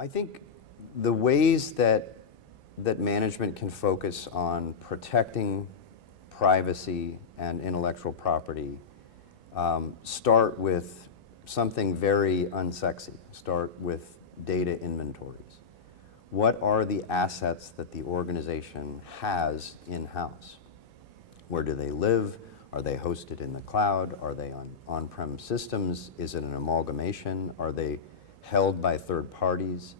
I think the ways that management can focus on protecting privacy and intellectual property start with something very unsexy. Start with data inventories. What are the assets that the organization has in-house? Where do they live? Are they hosted in the cloud? Are they on on-prem systems? Is it an amalgamation? Are they held by third parties?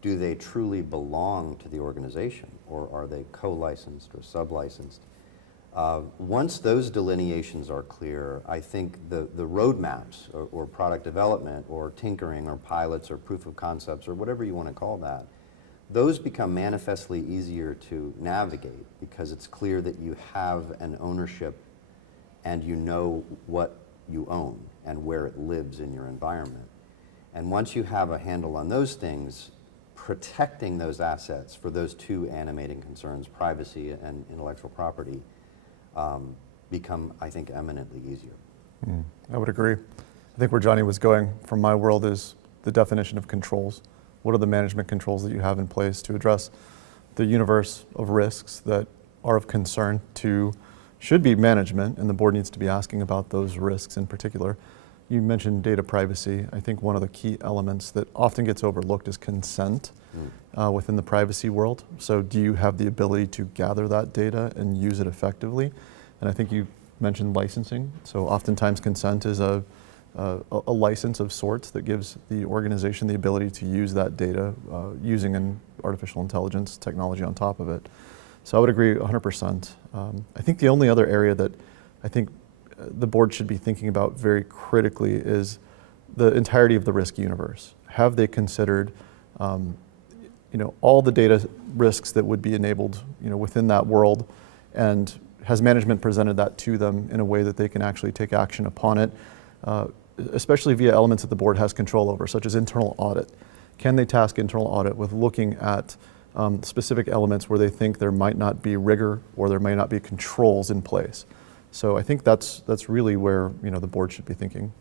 Do they truly belong to the organization, or are they co-licensed or sub-licensed? Once those delineations are clear, I think the roadmaps or product development or tinkering or pilots or proof of concepts or whatever you want to call that, those become manifestly easier to navigate because it's clear that you have an ownership and you know what you own and where it lives in your environment. And once you have a handle on those things, protecting those assets for those two animating concerns, privacy and intellectual property, become, I think, eminently easier. I would agree. I think where Johnny was going from my world is the definition of controls. What are the management controls that you have in place to address the universe of risks that are of concern to, should be management, and the board needs to be asking about those risks in particular. You mentioned data privacy. I think one of the key elements that often gets overlooked is consent within the privacy world. So do you have the ability to gather that data and use it effectively? And I think you mentioned licensing. So oftentimes consent is a license of sorts that gives the organization the ability to use that data using an artificial intelligence technology on top of it. So I would agree 100%. I think the only other area that I think the board should be thinking about very critically is the entirety of the risk universe. Have they considered all the data risks that would be enabled within that world, and has management presented that to them in a way that they can actually take action upon it, especially via elements that the board has control over, such as internal audit. Can they task internal audit with looking at specific elements where they think there might not be rigor or there may not be controls in place? So I think that's really where the board should be thinking.